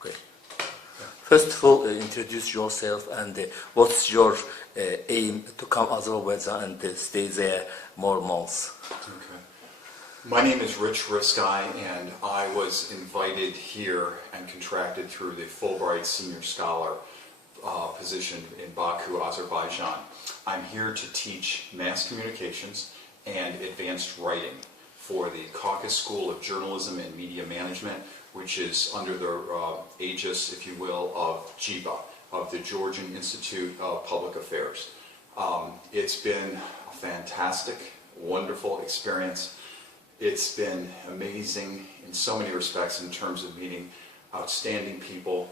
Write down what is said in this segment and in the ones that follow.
Okay. First of all, introduce yourself and what's your aim to come Azerbaijan and stay there more months? Okay. My name is Richard Riski, and I was invited here and contracted through the Fulbright Senior Scholar position in Baku, Azerbaijan. I'm here to teach mass communications and advanced writing for the Caucasus School of Journalism and Media Management, which is under the aegis, if you will, of JIBA, of the Georgian Institute of Public Affairs. It's been a fantastic, wonderful experience. It's been amazing in so many respects in terms of meeting outstanding people,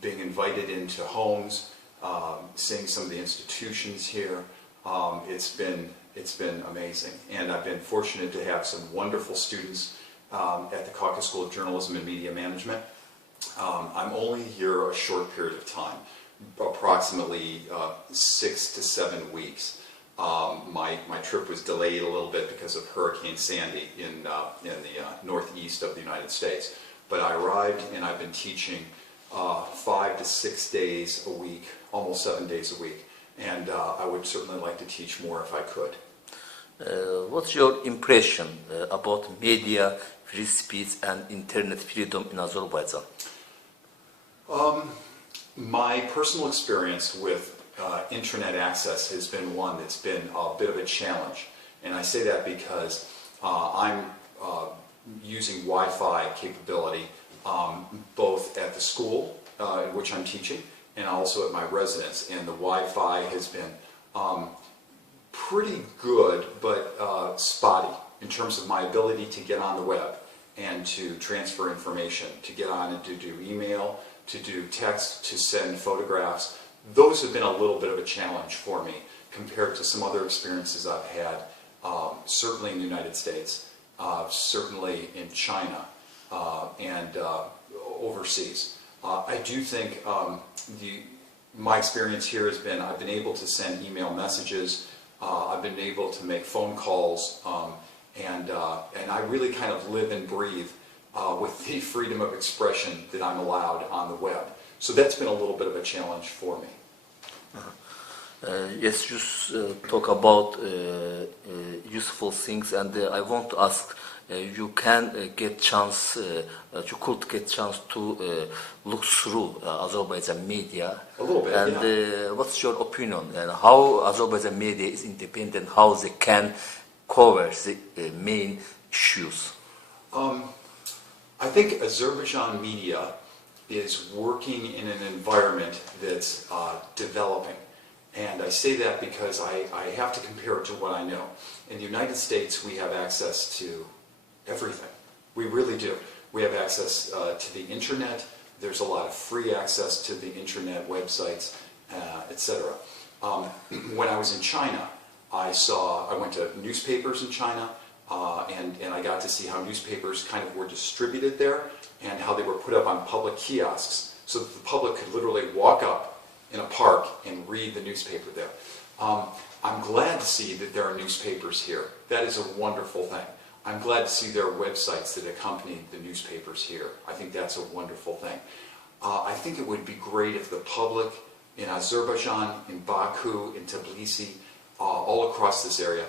being invited into homes, seeing some of the institutions here. It's been amazing, and I've been fortunate to have some wonderful students at the Caucasus School of Journalism and Media Management. I'm only here a short period of time, approximately 6 to 7 weeks. My trip was delayed a little bit because of Hurricane Sandy in the northeast of the United States. But I arrived and I've been teaching 5 to 6 days a week, almost 7 days a week. And I would certainly like to teach more if I could. What's your impression about media, free speech and internet freedom in Azerbaijan? My personal experience with internet access has been one that's been a bit of a challenge. And I say that because I'm using Wi-Fi capability both at the school in which I'm teaching and also at my residence. And the Wi-Fi has been pretty good, but spotty in terms of my ability to get on the web and to transfer information, to get on and to do email, to do text, to send photographs. Those have been a little bit of a challenge for me compared to some other experiences I've had, certainly in the United States, certainly in China, and overseas. I do think my experience here has been I've been able to send email messages, I've been able to make phone calls, and I really kind of live and breathe with the freedom of expression that I'm allowed on the web. So that's been a little bit of a challenge for me. Yes, you talk about useful things, and I want to ask, you can get chance, you could get chance to look through Azerbaijan media. A little bit, and yeah. What's your opinion and how Azerbaijan media is independent, how they can cover the main issues? I think Azerbaijan media is working in an environment that's developing. And I say that because I have to compare it to what I know. In the United States, we have access to everything. We really do. We have access to the internet. There's a lot of free access to the internet, websites, etc. When I was in China, I went to newspapers in China, and I got to see how newspapers kind of were distributed there and how they were put up on public kiosks so that the public could literally walk up in a park and read the newspaper there. I'm glad to see that there are newspapers here. That is a wonderful thing. I'm glad to see there are websites that accompany the newspapers here. I think that's a wonderful thing. I think it would be great if the public in Azerbaijan, in Baku, in Tbilisi, all across this area,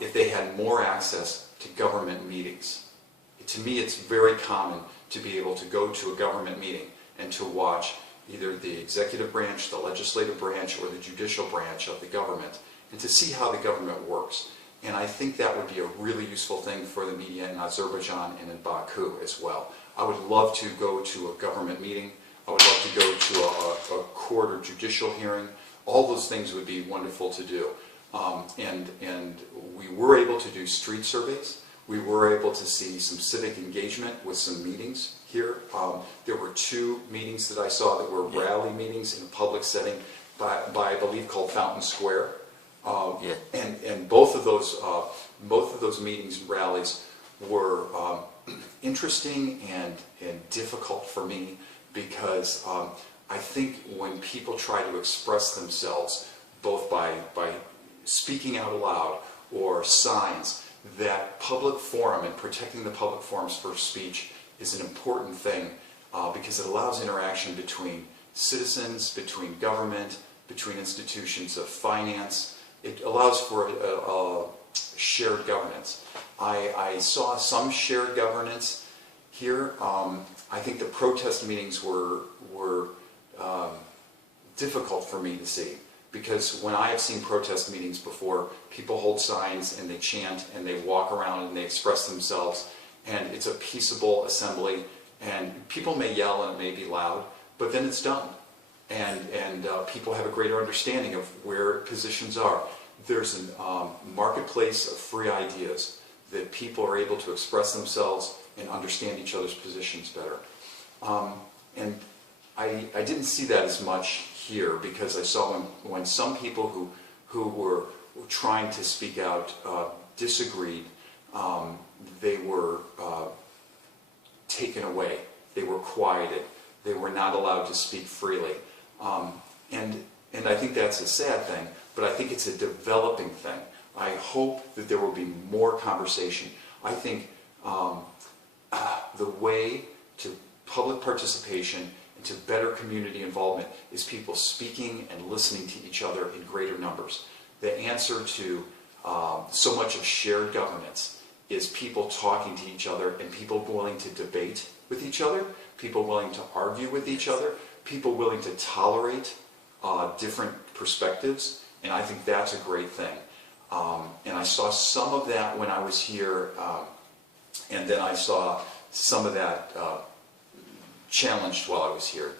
if they had more access to government meetings. To me, it's very common to be able to go to a government meeting and to watch either the executive branch, the legislative branch, or the judicial branch of the government, and to see how the government works. And I think that would be a really useful thing for the media in Azerbaijan and in Baku as well. I would love to go to a government meeting. I would love to go to a court or judicial hearing. All those things would be wonderful to do. And we were able to do street surveys. We were able to see some civic engagement with some meetings here. There were 2 meetings that I saw that were rally meetings in a public setting by I believe called Fountain Square. And both of those meetings and rallies were interesting and difficult for me because I think when people try to express themselves both by speaking out loud or signs, that public forum and protecting the public forums for speech is an important thing because it allows interaction between citizens, between government, between institutions of finance. It allows for a shared governance. I saw some shared governance here. I think the protest meetings were difficult for me to see, because when I have seen protest meetings before, people hold signs and they chant and they walk around and they express themselves, and it's a peaceable assembly, and people may yell and it may be loud, but then it's done. And people have a greater understanding of where positions are. There's a marketplace of free ideas that people are able to express themselves and understand each other's positions better. And I didn't see that as much here, because I saw when some people who were trying to speak out disagreed, they were taken away, they were quieted, they were not allowed to speak freely. And I think that's a sad thing, but I think it's a developing thing. I hope that there will be more conversation. I think the way to public participation and to better community involvement is people speaking and listening to each other in greater numbers. The answer to so much of shared governance is people talking to each other and people willing to debate with each other, people willing to argue with each other, people willing to tolerate different perspectives, and I think that's a great thing. And I saw some of that when I was here, and then I saw some of that challenged while I was here.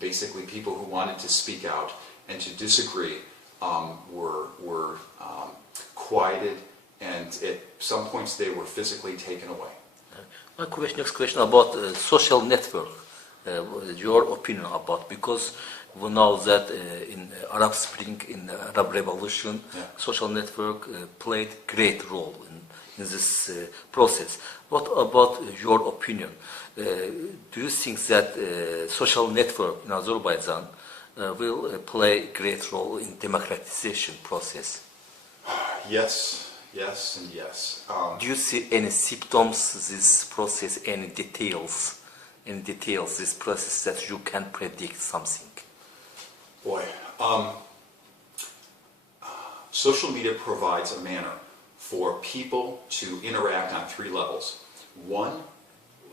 Basically, people who wanted to speak out and to disagree were quieted, and at some points they were physically taken away. Next question about social network. Your opinion about, because we know that in Arab Spring, in the Arab Revolution, social network played great role in this process. What about your opinion? Do you think that social network in Azerbaijan will play great role in democratization process? Yes, yes, and yes. Do you see any symptoms this process, any details this process that you can predict something? Boy, social media provides a manner for people to interact on three levels. One,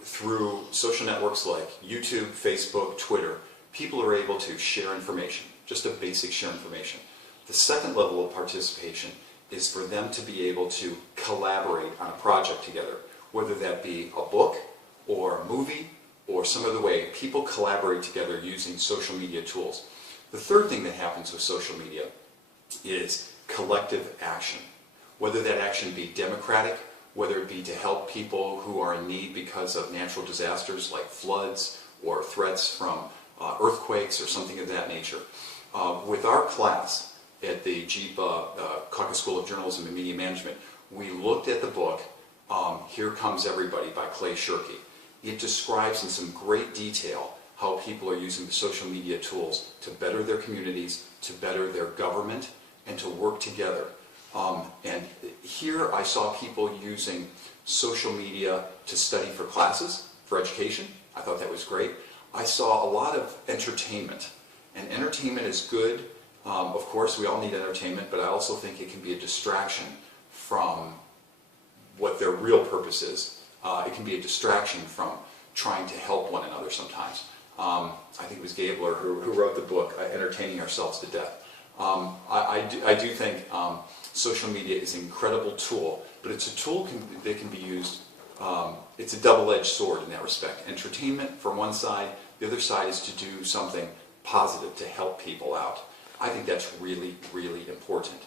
through social networks like YouTube, Facebook, Twitter, people are able to share information, just a basic share information. The second level of participation is for them to be able to collaborate on a project together, whether that be a book or a movie or some other way. People collaborate together using social media tools. The third thing that happens with social media is collective action, whether that action be democratic, whether it be to help people who are in need because of natural disasters like floods or threats from earthquakes or something of that nature. With our class at the Jeep Caucus School of Journalism and Media Management, we looked at the book, Here Comes Everybody by Clay Shirky. It describes in some great detail how people are using the social media tools to better their communities, to better their government, and to work together. And here I saw people using social media to study for classes, for education. I thought that was great. I saw a lot of entertainment, and entertainment is good. Of course, we all need entertainment, but I also think it can be a distraction from what their real purpose is. It can be a distraction from trying to help one another sometimes. I think it was Gabler who wrote the book, Entertaining Ourselves to Death. I do think social media is an incredible tool, but it's a tool that can be used, it's a double-edged sword in that respect. Entertainment from one side, the other side is to do something positive to help people out. I think that's really, really important.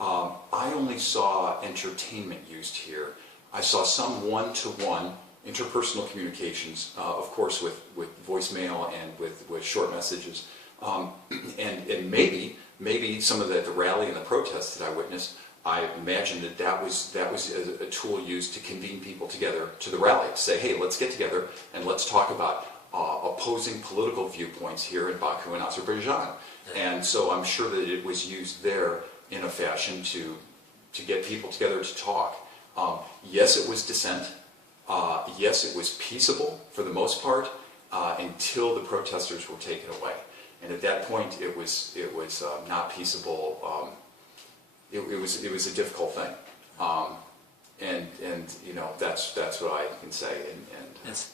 I only saw entertainment used here. I saw some one-to-one interpersonal communications, of course with voicemail and with short messages. And maybe some of the rally and the protests that I witnessed, I imagine that was a tool used to convene people together to the rally, to say, hey, let's get together and let's talk about opposing political viewpoints here in Baku and Azerbaijan. And so I'm sure that it was used there in a fashion to get people together to talk. Yes, it was dissent. Yes, it was peaceable for the most part until the protesters were taken away, and at that point it was not peaceable. It was a difficult thing, and you know that's what I can say. And Yes.